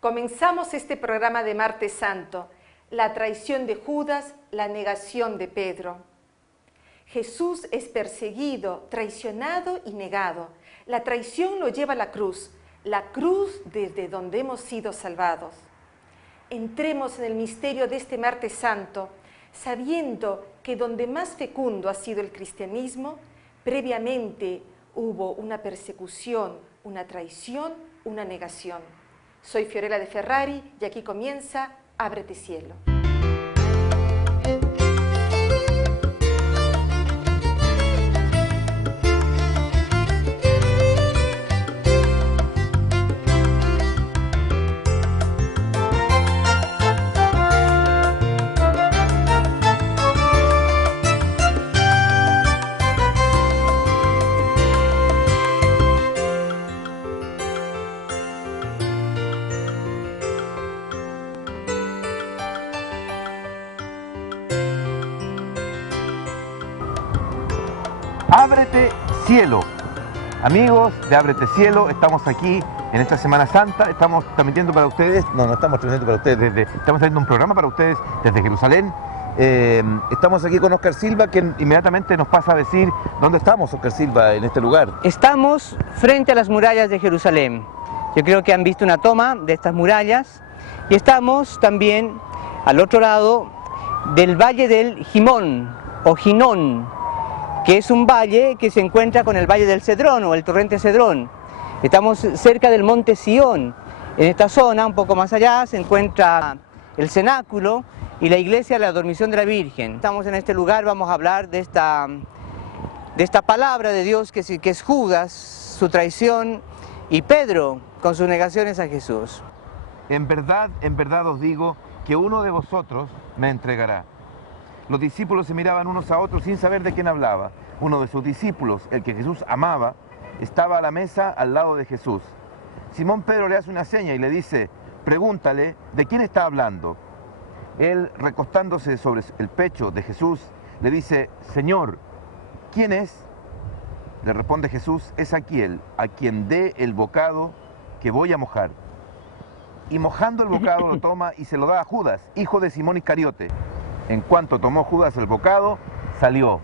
Comenzamos este programa de Martes Santo, la traición de Judas, la negación de Pedro. Jesús es perseguido, traicionado y negado. La traición lo lleva a la cruz desde donde hemos sido salvados. Entremos en el misterio de este Martes Santo, sabiendo que donde más fecundo ha sido el cristianismo, previamente hubo una persecución, una traición, una negación. Soy Fiorella de Ferrari y aquí comienza Ábrete Cielo. Ábrete Cielo. Amigos de Ábrete Cielo, estamos aquí en esta Semana Santa, estamos transmitiendo para ustedes, no estamos transmitiendo para ustedes, estamos haciendo un programa para ustedes desde Jerusalén. Estamos aquí con Oscar Silva, que inmediatamente nos pasa a decir dónde estamos, Oscar Silva, en este lugar. Estamos frente a las murallas de Jerusalén. Yo creo que han visto una toma de estas murallas y estamos también al otro lado del Valle del Gimón o Ginón, que es un valle que se encuentra con el Valle del Cedrón o el torrente Cedrón. Estamos cerca del monte Sión. En esta zona, un poco más allá, se encuentra el cenáculo y la iglesia de la Dormición de la Virgen. Estamos en este lugar, vamos a hablar de esta palabra de Dios que es Judas, su traición, y Pedro con sus negaciones a Jesús. En verdad os digo que uno de vosotros me entregará. Los discípulos se miraban unos a otros sin saber de quién hablaba. Uno de sus discípulos, el que Jesús amaba, estaba a la mesa al lado de Jesús. Simón Pedro le hace una seña y le dice: pregúntale de quién está hablando. Él, recostándose sobre el pecho de Jesús, le dice: Señor, ¿quién es? Le responde Jesús: es aquel a quien dé el bocado que voy a mojar. Y mojando el bocado lo toma y se lo da a Judas, hijo de Simón Iscariote. En cuanto tomó Judas el bocado, salió.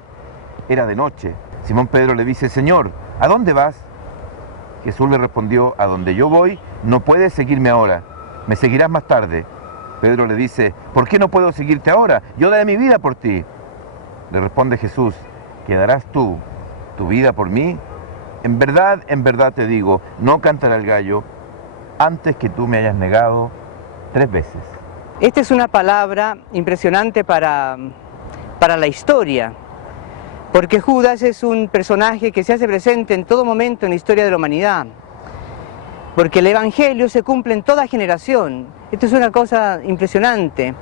Era de noche. Simón Pedro le dice: Señor, ¿a dónde vas? Jesús le respondió: a donde yo voy, no puedes seguirme ahora. Me seguirás más tarde. Pedro le dice: ¿por qué no puedo seguirte ahora? Yo daré mi vida por ti. Le responde Jesús: ¿quedarás tú tu vida por mí? En verdad te digo, no cantará el gallo antes que tú me hayas negado 3 veces. Esta es una palabra impresionante para la historia, porque Judas es un personaje que se hace presente en todo momento en la historia de la humanidad, porque el Evangelio se cumple en toda generación. Esto es una cosa impresionante.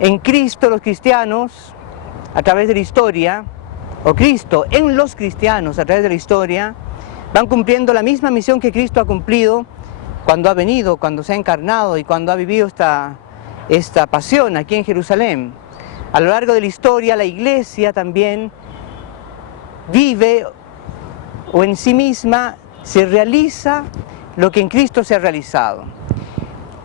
En Cristo los cristianos, a través de la historia, o Cristo en los cristianos, a través de la historia, van cumpliendo la misma misión que Cristo ha cumplido cuando ha venido, cuando se ha encarnado y cuando ha vivido esta pasión aquí en Jerusalén. A lo largo de la historia, la iglesia también vive o en sí misma se realiza lo que en Cristo se ha realizado.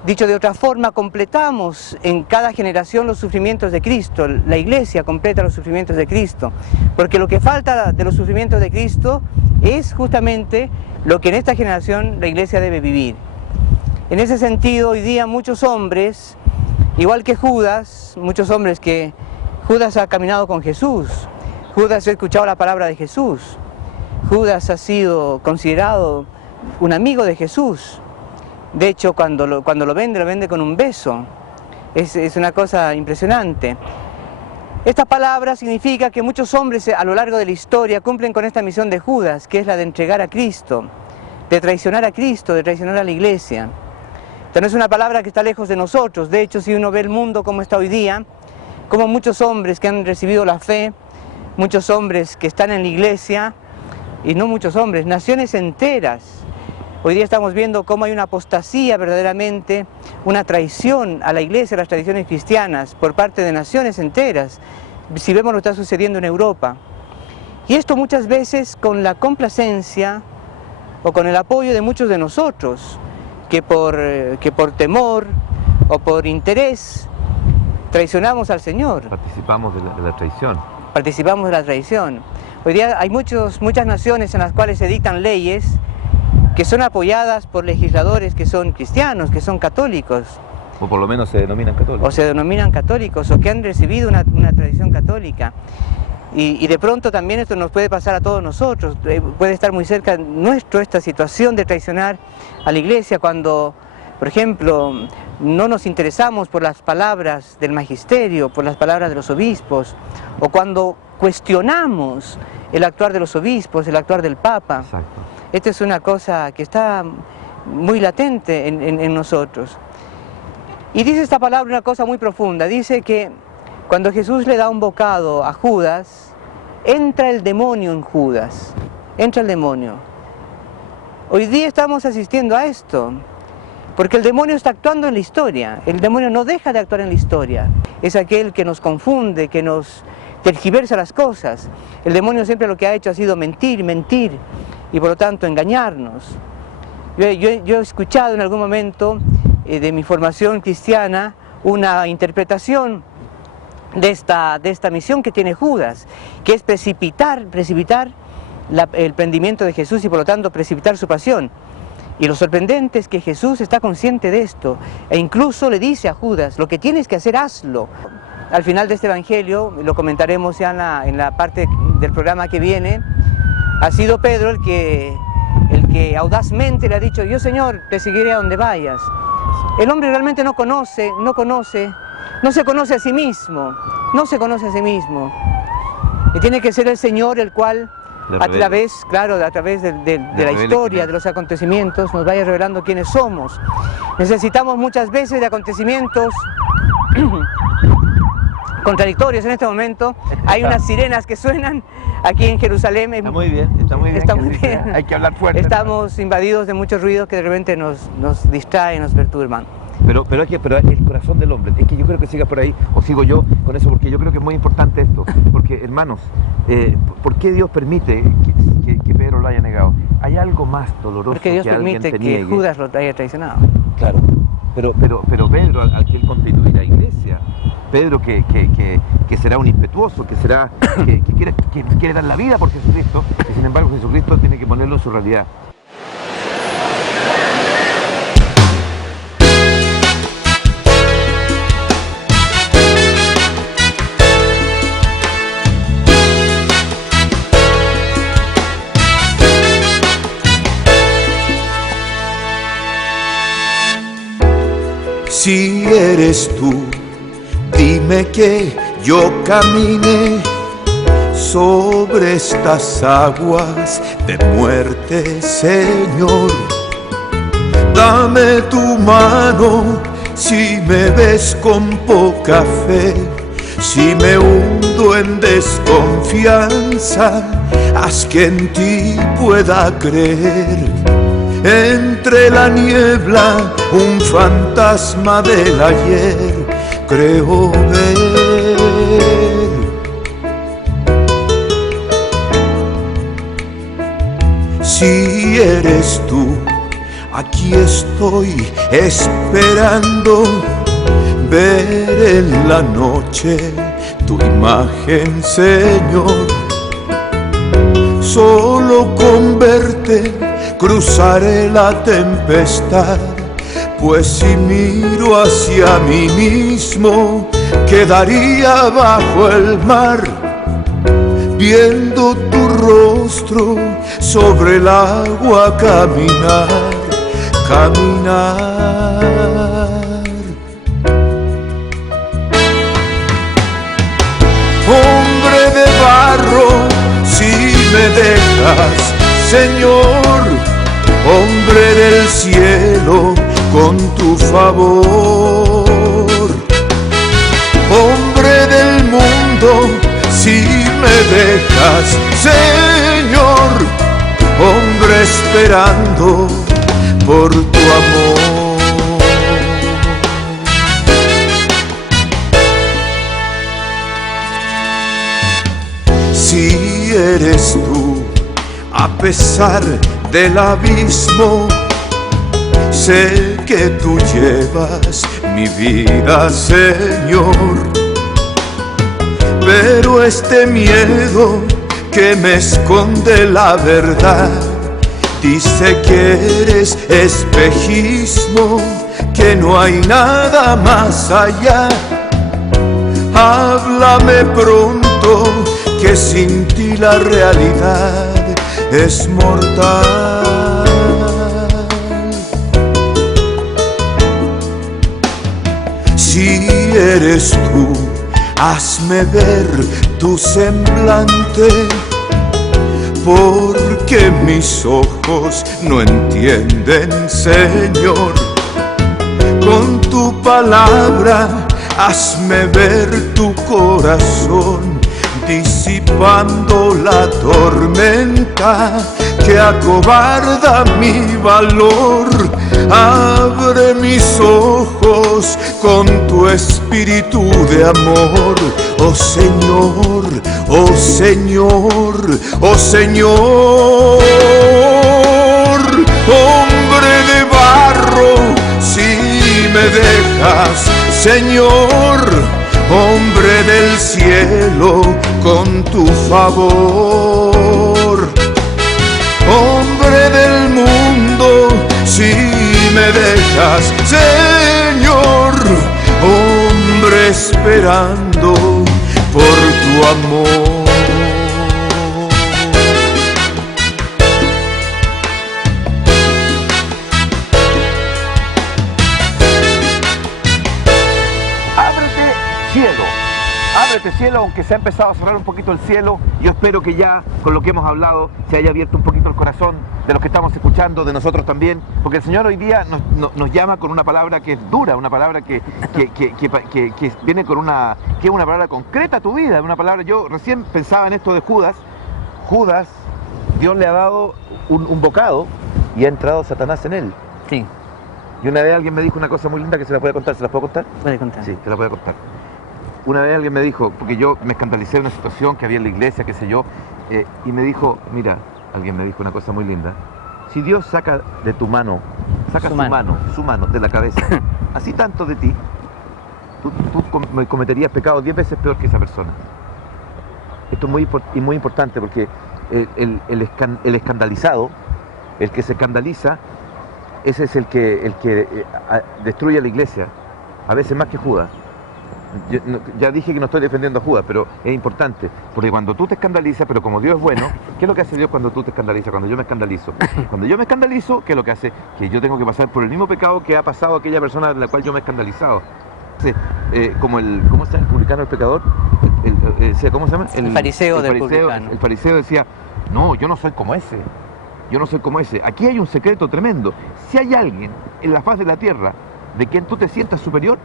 Dicho de otra forma, completamos en cada generación los sufrimientos de Cristo. La iglesia completa los sufrimientos de Cristo, porque lo que falta de los sufrimientos de Cristo es justamente lo que en esta generación la iglesia debe vivir. En ese sentido, hoy día muchos hombres, igual que Judas, muchos hombres que Judas ha caminado con Jesús, Judas ha escuchado la palabra de Jesús, Judas ha sido considerado un amigo de Jesús. De hecho, cuando lo vende con un beso. Es una cosa impresionante. Esta palabra significa que muchos hombres a lo largo de la historia cumplen con esta misión de Judas, que es la de entregar a Cristo, de traicionar a Cristo, de traicionar a la iglesia. Esta no es una palabra que está lejos de nosotros. De hecho, si uno ve el mundo como está hoy día, como muchos hombres que han recibido la fe, muchos hombres que están en la iglesia, y no muchos hombres, naciones enteras. Hoy día estamos viendo cómo hay una apostasía verdaderamente, una traición a la iglesia, a las tradiciones cristianas, por parte de naciones enteras. Si vemos lo que está sucediendo en Europa. Y esto muchas veces con la complacencia o con el apoyo de muchos de nosotros, que por temor o por interés traicionamos al Señor. Participamos de la traición. Participamos de la traición. Hoy día hay muchas naciones en las cuales se dictan leyes que son apoyadas por legisladores que son cristianos, que son católicos. O por lo menos se denominan católicos. O se denominan católicos, o que han recibido una tradición católica. Y de pronto también esto nos puede pasar a todos nosotros, puede estar muy cerca nuestro esta situación de traicionar a la Iglesia cuando, por ejemplo, no nos interesamos por las palabras del magisterio, por las palabras de los obispos, o cuando cuestionamos el actuar de los obispos, el actuar del Papa. Exacto. Esta es una cosa que está muy latente en nosotros. Y dice esta palabra una cosa muy profunda, dice que cuando Jesús le da un bocado a Judas, entra el demonio en Judas, entra el demonio. Hoy día estamos asistiendo a esto, porque el demonio está actuando en la historia, el demonio no deja de actuar en la historia, es aquel que nos confunde, que nos tergiversa las cosas. El demonio siempre lo que ha hecho ha sido mentir, y por lo tanto engañarnos. Yo he escuchado en algún momento de mi formación cristiana una interpretación de esta misión que tiene Judas, que es precipitar el prendimiento de Jesús y por lo tanto precipitar su pasión. Y lo sorprendente es que Jesús está consciente de esto e incluso le dice a Judas, lo que tienes que hacer, hazlo. Al final de este evangelio, lo comentaremos ya en la parte del programa que viene, ha sido Pedro el que audazmente le ha dicho, yo Señor, te seguiré a donde vayas. El hombre realmente no se conoce a sí mismo, Y tiene que ser el Señor el cual, a través de la historia, de los acontecimientos, nos vaya revelando quiénes somos. Necesitamos muchas veces de acontecimientos contradictorios. En este momento hay unas sirenas que suenan aquí en Jerusalén. Está muy bien. Hay que hablar fuerte. Estamos invadidos de muchos ruidos que de repente nos distraen, nos perturban. Pero el corazón del hombre, es que yo creo que sigas por ahí, o sigo yo con eso, porque yo creo que es muy importante esto. Porque, hermanos, ¿por qué Dios permite que Pedro lo haya negado? Hay algo más doloroso. Porque Dios que permite que niegue. Judas lo haya traicionado. Claro, pero Pedro, al que él continúe la iglesia, Pedro que será un impetuoso, que quiere dar la vida por Jesucristo, y sin embargo Jesucristo tiene que ponerlo en su realidad. Si eres tú, dime que yo camine sobre estas aguas de muerte, Señor. Dame tu mano si me ves con poca fe, si me hundo en desconfianza, haz que en ti pueda creer. Entre la niebla, un fantasma del ayer, creo ver. Si eres tú, aquí estoy esperando ver en la noche tu imagen, Señor. Solo con verte cruzaré la tempestad, pues si miro hacia mí mismo, quedaría bajo el mar, viendo tu rostro sobre el agua caminar. Hombre de barro, si me dejas, Señor, hombre del cielo, con tu favor. Hombre del mundo, si me dejas, Señor, hombre esperando por tu amor. Si eres tú, a pesar del abismo, Sé que tú llevas mi vida, Señor, pero este miedo que me esconde la verdad dice que eres espejismo, que no hay nada más allá. Háblame pronto, que sin ti la realidad es mortal. Si eres tú, hazme ver tu semblante, porque mis ojos no entienden, Señor. Con tu palabra hazme ver tu corazón, disipando la tormenta que acobarda mi valor. Abre mis ojos con tu espíritu de amor, oh Señor, oh Señor, oh Señor. Hombre de barro, si me dejas, Señor, hombre del cielo, con tu favor. Hombre del mundo, si me dejas, Señor, hombre esperando por tu amor. Ábrete cielo, aunque se ha empezado a cerrar un poquito el cielo. Yo espero que ya con lo que hemos hablado se haya abierto un poquito el corazón de los que estamos escuchando, de nosotros también, porque el Señor hoy día nos llama con una palabra que es dura, una palabra que viene con que es una palabra concreta a tu vida, una palabra. Yo recién pensaba en esto de Judas. Judas, Dios le ha dado un bocado y ha entrado Satanás en él. Sí. Y una vez alguien me dijo una cosa muy linda que se la puede contar. ¿Se la puedo contar? Puede contar. Sí, se la puedo contar. Una vez alguien me dijo, porque yo me escandalicé de una situación que había en la iglesia, qué sé yo, y me dijo, mira, alguien me dijo una cosa muy linda: si Dios saca de tu mano, saca su mano de la cabeza, así tanto de ti, tú cometerías pecados 10 veces peor que esa persona. Esto es muy importante, porque el escandalizado, el que se escandaliza, ese es el que destruye a la iglesia, a veces más que Judas. Ya dije que no estoy defendiendo a Judas, pero es importante, porque cuando tú te escandalizas, pero como Dios es bueno, ¿qué es lo que hace Dios cuando tú te escandalizas? Cuando yo me escandalizo. Cuando yo me escandalizo, ¿qué es lo que hace? Que yo tengo que pasar por el mismo pecado que ha pasado aquella persona de la cual yo me he escandalizado. Como ¿cómo se llama el publicano, el pecador? ¿Cómo se llama? El fariseo del publicano. El fariseo decía, no, yo no soy como ese. Yo no soy como ese. Aquí hay un secreto tremendo. Si hay alguien en la faz de la tierra de quien tú te sientas superior,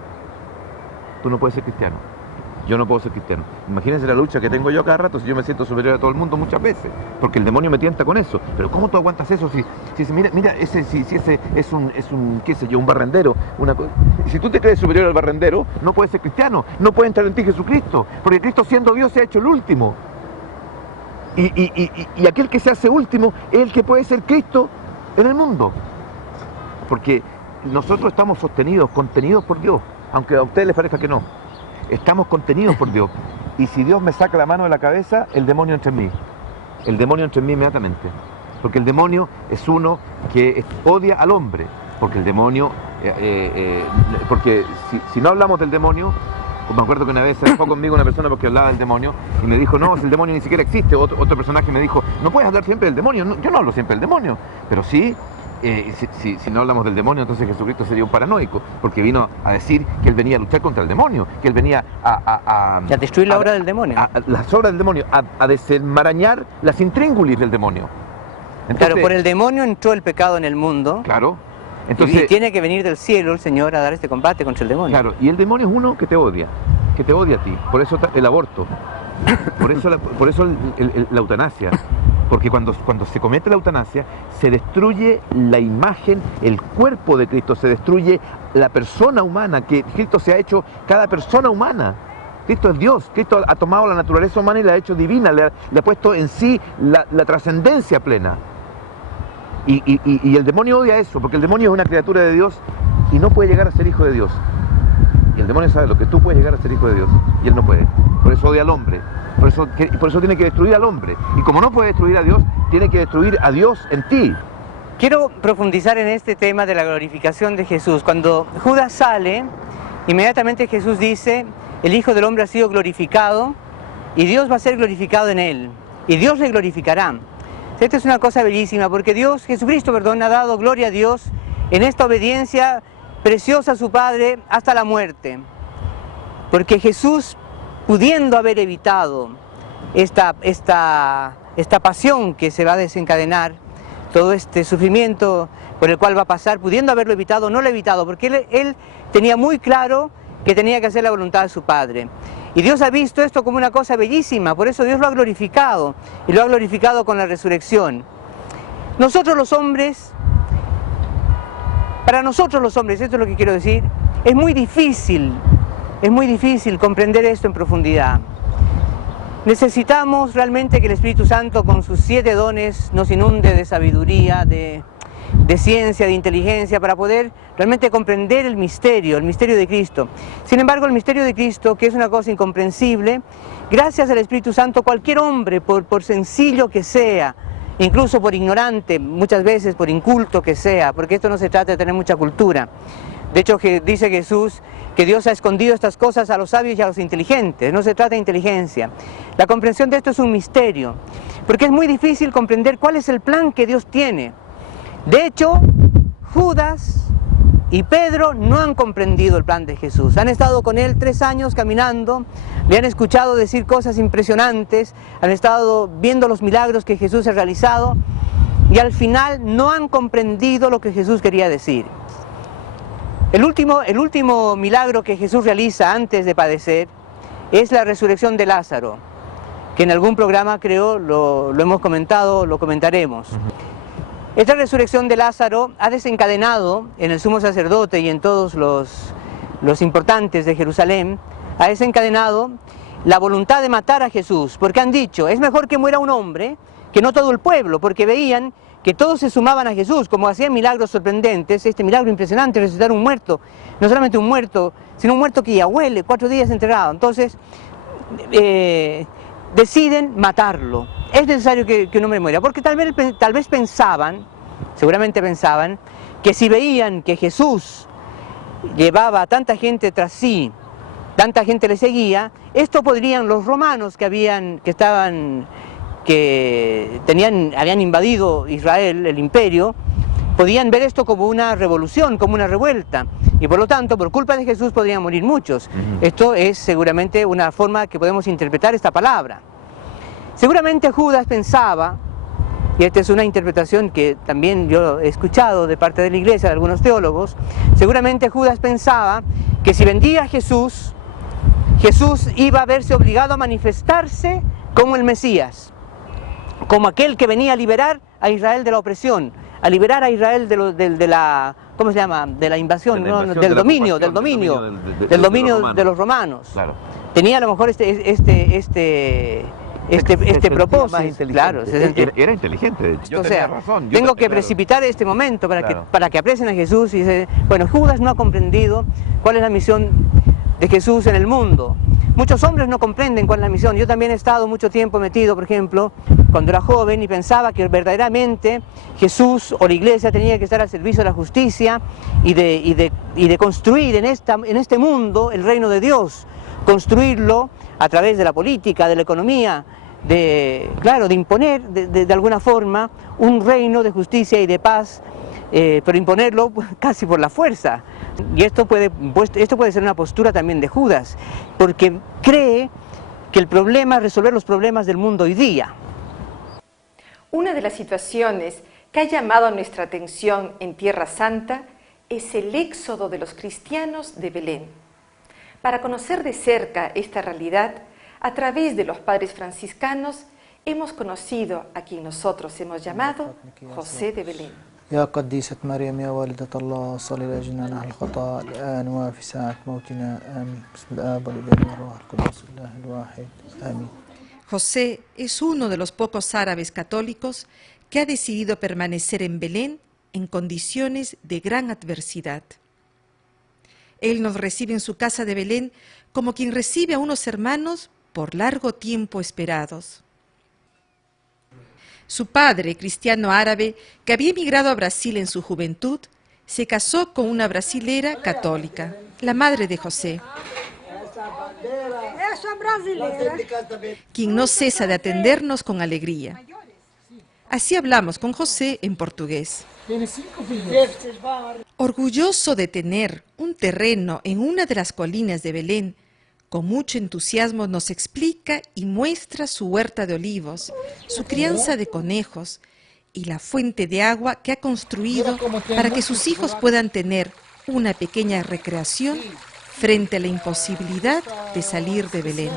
tú no puedes ser cristiano. Yo no puedo ser cristiano. Imagínense la lucha que tengo yo cada rato si yo me siento superior a todo el mundo muchas veces, porque el demonio me tienta con eso. Pero ¿cómo tú aguantas eso si mira, ese es un qué sé yo, un barrendero, si tú te crees superior al barrendero, no puedes ser cristiano, no puede entrar en ti Jesucristo, porque Cristo, siendo Dios, se ha hecho el último. Y aquel que se hace último es el que puede ser Cristo en el mundo. Porque nosotros estamos contenidos por Dios. Aunque a ustedes les parezca que no, estamos contenidos por Dios. Y si Dios me saca la mano de la cabeza, el demonio entra en mí. El demonio entra en mí inmediatamente. Porque el demonio es uno que odia al hombre. Porque el demonio, porque si no hablamos del demonio, me acuerdo que una vez se enojó conmigo una persona porque hablaba del demonio y me dijo, no, si el demonio ni siquiera existe. Otro personaje me dijo, no puedes hablar siempre del demonio. No, yo no hablo siempre del demonio, pero sí. Si no hablamos del demonio, entonces Jesucristo sería un paranoico, porque vino a decir que Él venía a luchar contra el demonio, que Él venía a destruir la obra del demonio. Las obras del demonio, a desenmarañar las intríngulis del demonio. Entonces, claro, por el demonio entró el pecado en el mundo. Claro. Entonces, y tiene que venir del cielo el Señor a dar este combate contra el demonio. Claro, y el demonio es uno que te odia a ti. Por eso el aborto, por eso la eutanasia. Porque cuando se comete la eutanasia, se destruye la imagen, el cuerpo de Cristo, se destruye la persona humana, que Cristo se ha hecho cada persona humana. Cristo es Dios, Cristo ha tomado la naturaleza humana y la ha hecho divina, le ha puesto en sí la trascendencia plena. Y el demonio odia eso, porque el demonio es una criatura de Dios y no puede llegar a ser hijo de Dios. Y el demonio sabe lo que tú puedes llegar a ser hijo de Dios, y él no puede. Por eso odia al hombre, por eso tiene que destruir al hombre. Y como no puede destruir a Dios, tiene que destruir a Dios en ti. Quiero profundizar en este tema de la glorificación de Jesús. Cuando Judas sale, inmediatamente Jesús dice, el Hijo del Hombre ha sido glorificado y Dios va a ser glorificado en él. Y Dios le glorificará. Esta es una cosa bellísima, porque Jesucristo, ha dado gloria a Dios en esta obediencia preciosa a su Padre hasta la muerte. Porque Jesús, pudiendo haber evitado esta pasión que se va a desencadenar, todo este sufrimiento por el cual va a pasar, pudiendo haberlo evitado, no lo ha evitado, porque él tenía muy claro que tenía que hacer la voluntad de su Padre. Y Dios ha visto esto como una cosa bellísima, por eso Dios lo ha glorificado, y lo ha glorificado con la resurrección. Para nosotros los hombres, esto es lo que quiero decir, es muy difícil comprender esto en profundidad. Necesitamos realmente que el Espíritu Santo con sus 7 dones nos inunde de sabiduría, de ciencia, de inteligencia, para poder realmente comprender el misterio de Cristo. Sin embargo, el misterio de Cristo, que es una cosa incomprensible, gracias al Espíritu Santo, cualquier hombre, por sencillo que sea, incluso por ignorante, muchas veces por inculto que sea, porque esto no se trata de tener mucha cultura. De hecho, dice Jesús que Dios ha escondido estas cosas a los sabios y a los inteligentes. No se trata de inteligencia. La comprensión de esto es un misterio, porque es muy difícil comprender cuál es el plan que Dios tiene. De hecho, Judas y Pedro no han comprendido el plan de Jesús. Han estado con él 3 años caminando, le han escuchado decir cosas impresionantes, han estado viendo los milagros que Jesús ha realizado, y al final no han comprendido lo que Jesús quería decir. El último milagro que Jesús realiza antes de padecer es la resurrección de Lázaro, que en algún programa, creo, lo hemos comentado, lo comentaremos. Esta resurrección de Lázaro ha desencadenado en el sumo sacerdote y en todos los importantes de Jerusalén, ha desencadenado la voluntad de matar a Jesús, porque han dicho, es mejor que muera un hombre que no todo el pueblo, porque veían que todos se sumaban a Jesús, como hacían milagros sorprendentes, este milagro impresionante, resucitar un muerto, no solamente un muerto, sino un muerto que ya huele, 4 días enterrado. Entonces, deciden matarlo. Es necesario que un hombre muera, porque tal vez pensaban, seguramente pensaban, que si veían que Jesús llevaba a tanta gente tras sí, tanta gente le seguía, esto podrían los romanos habían invadido Israel, el imperio, podían ver esto como una revolución, como una revuelta, y por lo tanto, por culpa de Jesús podrían morir muchos. Esto es seguramente una forma que podemos interpretar esta palabra. Seguramente Judas pensaba, y esta es una interpretación que también yo he escuchado de parte de la iglesia, de algunos teólogos, seguramente Judas pensaba que si vendía a Jesús, Jesús iba a verse obligado a manifestarse como el Mesías, como aquel que venía a liberar a Israel de la opresión, a liberar a Israel de la ¿cómo se llama? De la invasión, del dominio de los romanos. Claro. Tenía a lo mejor este propósito. Claro, era inteligente, de hecho. O sea, tengo que precipitar este momento para que aprecien a Jesús. Y dice, bueno, Judas no ha comprendido cuál es la misión de Jesús en el mundo. Muchos hombres no comprenden cuál es la misión. Yo también he estado mucho tiempo metido, por ejemplo, cuando era joven, y pensaba que verdaderamente Jesús o la iglesia tenía que estar al servicio de la justicia y de construir en este mundo el reino de Dios, construirlo a través de la política, de la economía, de imponer de alguna forma un reino de justicia y de paz, pero imponerlo casi por la fuerza. Y esto puede ser una postura también de Judas, porque cree que el problema es resolver los problemas del mundo hoy día. Una de las situaciones que ha llamado nuestra atención en Tierra Santa es el éxodo de los cristianos de Belén. Para conocer de cerca esta realidad, a través de los padres franciscanos, hemos conocido a quien nosotros hemos llamado José de Belén. يا قديسة مريم يا والدة الله صلي لأجلنا نحن الخطاء الآن وفي ساعة موتنا آمين بسم الآب والابن والروح القدس الله الواحد آمين. José es uno de los pocos árabes católicos que ha decidido permanecer en Belén en condiciones de gran adversidad. Él nos recibe en su casa de Belén como quien recibe a unos hermanos por largo tiempo esperados. Su padre, cristiano árabe, que había emigrado a Brasil en su juventud, se casó con una brasilera católica, la madre de José, quien no cesa de atendernos con alegría. Así hablamos con José en portugués. Orgulloso de tener un terreno en una de las colinas de Belén, con mucho entusiasmo nos explica y muestra su huerta de olivos, su crianza de conejos y la fuente de agua que ha construido para que sus hijos puedan tener una pequeña recreación frente a la imposibilidad de salir de Belén.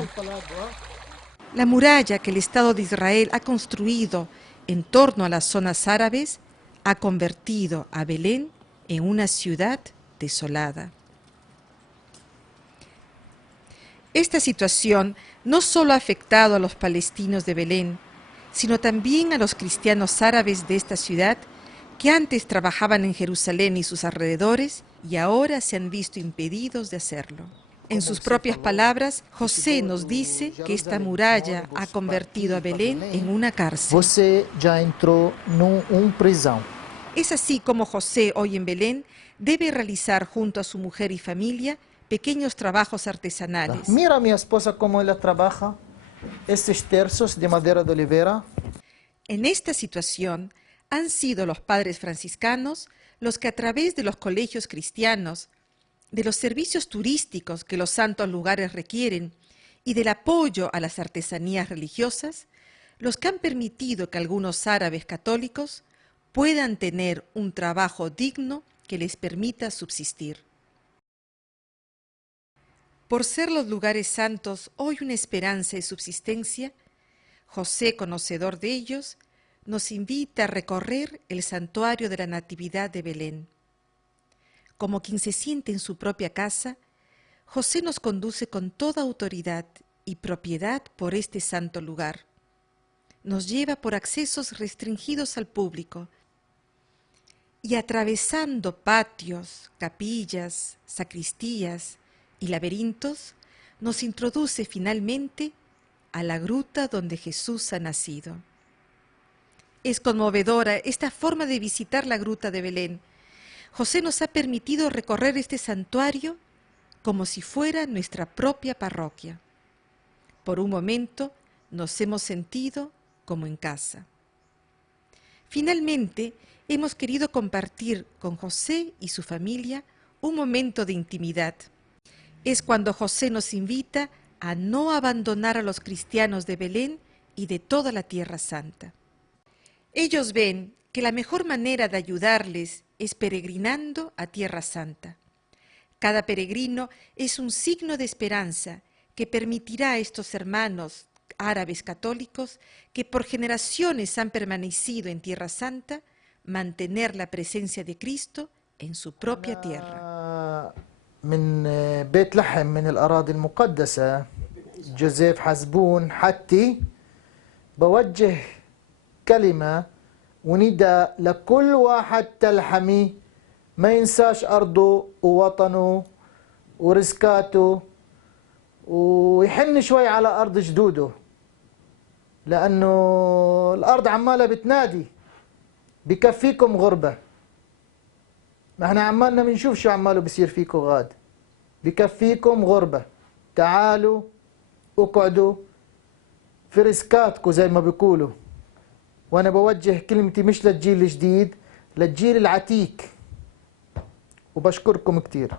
La muralla que el Estado de Israel ha construido en torno a las zonas árabes ha convertido a Belén en una ciudad desolada. Esta situación no solo ha afectado a los palestinos de Belén, sino también a los cristianos árabes de esta ciudad que antes trabajaban en Jerusalén y sus alrededores y ahora se han visto impedidos de hacerlo. En sus propias palabras, José nos dice que esta muralla ha convertido a Belén en una cárcel. Você já entrou prisão. Es así como José hoy en Belén debe realizar junto a su mujer y familia pequeños trabajos artesanales. Mira a minha esposa como ela trabalha, esses terços de madeira de oliveira. En esta situación han sido los padres franciscanos los que a través de los colegios cristianos, de los servicios turísticos que los santos lugares requieren y del apoyo a las artesanías religiosas, los que han permitido que algunos árabes católicos puedan tener un trabajo digno que les permita subsistir. Por ser los lugares santos hoy una esperanza y subsistencia, José, conocedor de ellos, nos invita a recorrer el santuario de la Natividad de Belén. Como quien se siente en su propia casa, José nos conduce con toda autoridad y propiedad por este santo lugar. Nos lleva por accesos restringidos al público y atravesando patios, capillas, sacristías y laberintos, nos introduce finalmente a la gruta donde Jesús ha nacido. Es conmovedora esta forma de visitar la gruta de Belén. José nos ha permitido recorrer este santuario como si fuera nuestra propia parroquia. Por un momento nos hemos sentido como en casa. Finalmente, hemos querido compartir con José y su familia un momento de intimidad. Es cuando José nos invita a no abandonar a los cristianos de Belén y de toda la Tierra Santa. Ellos ven que la mejor manera de ayudarles es peregrinando a Tierra Santa. Cada peregrino es un signo de esperanza que permitirá a estos hermanos árabes católicos que por generaciones han permanecido en Tierra Santa mantener la presencia de Cristo en su propia tierra. من بيت لحم من الأراضي المقدسة جوزيف حزبون حتي بوجه كلمة ونداء لكل واحد تلحمي ما ينساش أرضه ووطنه ورزقاته ويحن شوي على أرض جدوده لأنه الأرض عمالة بتنادي بكفيكم غربة. ما احنا عمالنا بنشوف شو عماله بصير فيكم غاد. بكفيكم غربة. تعالوا اقعدوا في رزقاتكم زي ما بيقولوا. وانا بوجه كلمتي مش للجيل الجديد، للجيل العتيق. وبشكركم كتير.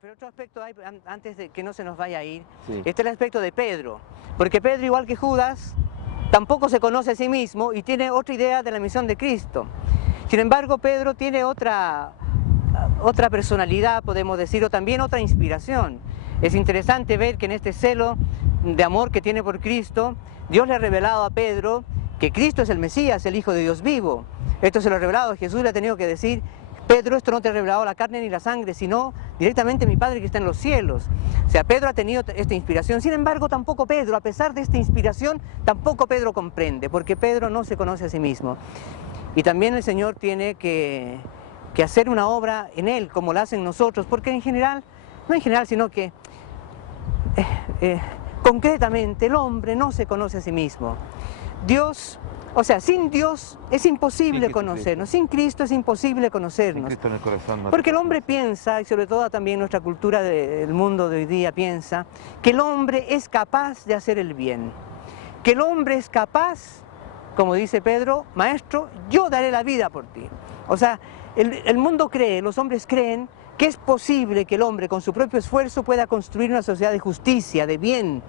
Pero otro aspecto hay, antes de que no se nos vaya a ir, este es el aspecto de Pedro, porque Pedro, igual que Judas, tampoco se conoce a sí mismo y tiene otra idea de la misión de Cristo. Sin embargo, Pedro tiene otra personalidad, podemos decir, o también otra inspiración. Es interesante ver que en este celo de amor que tiene por Cristo, Dios le ha revelado a Pedro que Cristo es el Mesías, el Hijo de Dios vivo. Esto se lo ha revelado, Jesús le ha tenido que decir Pedro, esto no te ha revelado la carne ni la sangre, sino directamente mi Padre que está en los cielos. O sea, Pedro ha tenido esta inspiración. Sin embargo, tampoco Pedro, a pesar de esta inspiración, tampoco Pedro comprende, porque Pedro no se conoce a sí mismo. Y también el Señor tiene que hacer una obra en él, como la hacen nosotros, porque en general, no en general, sino que concretamente el hombre no se conoce a sí mismo. Dios, o sea, sin Dios es imposible conocernos, sin Cristo es imposible conocernos. Cristo en el corazón, no. Porque el hombre piensa, y sobre todo también nuestra cultura del mundo de hoy día piensa, que el hombre es capaz de hacer el bien, que el hombre es capaz, como dice Pedro, maestro, yo daré la vida por ti. O sea, el mundo cree, los hombres creen que es posible que el hombre con su propio esfuerzo pueda construir una sociedad de justicia, de bien,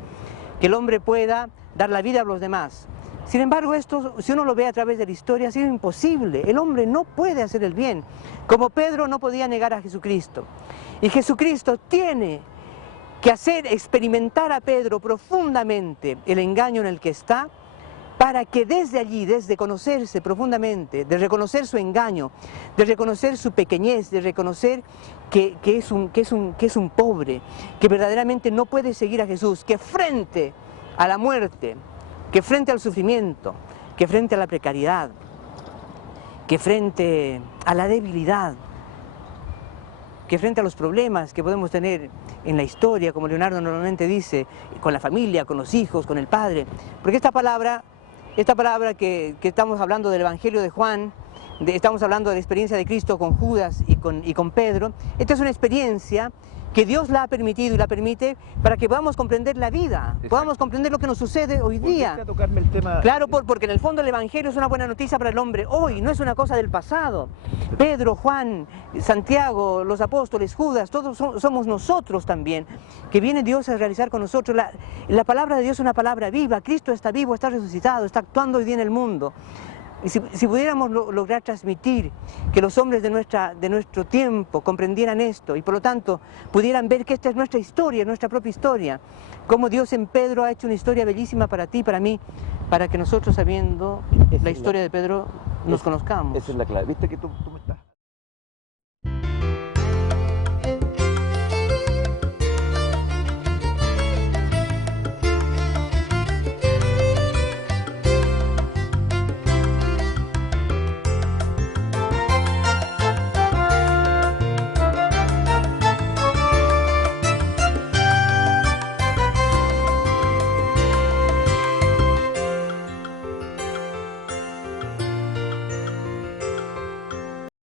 que el hombre pueda dar la vida a los demás. Sin embargo, esto, si uno lo ve a través de la historia, ha sido imposible. El hombre no puede hacer el bien, como Pedro no podía negar a Jesucristo. Y Jesucristo tiene que hacer experimentar a Pedro profundamente el engaño en el que está, para que desde allí, desde conocerse profundamente, de reconocer su engaño, de reconocer su pequeñez, de reconocer que es un pobre, que verdaderamente no puede seguir a Jesús, que frente a la muerte, que frente al sufrimiento, que frente a la precariedad, que frente a la debilidad, que frente a los problemas que podemos tener en la historia, como Leonardo normalmente dice, con la familia, con los hijos, con el padre, porque esta palabra que estamos hablando del Evangelio de Juan, estamos hablando de la experiencia de Cristo con Judas y con Pedro, esta es una experiencia que Dios la ha permitido y la permite para que podamos comprender la vida, Exacto. podamos comprender lo que nos sucede hoy día. ¿Volviste a tocarme el tema? Claro, porque en el fondo el Evangelio es una buena noticia para el hombre hoy, no es una cosa del pasado. Pedro, Juan, Santiago, los apóstoles, Judas, todos somos nosotros también, que viene Dios a realizar con nosotros. La palabra de Dios es una palabra viva, Cristo está vivo, está resucitado, está actuando hoy día en el mundo. Y si pudiéramos lograr transmitir que los hombres de nuestro tiempo comprendieran esto y por lo tanto pudieran ver que esta es nuestra historia, nuestra propia historia, cómo Dios en Pedro ha hecho una historia bellísima para ti, para mí, para que nosotros sabiendo la historia de Pedro nos conozcamos. Esa es la clave. Viste que tú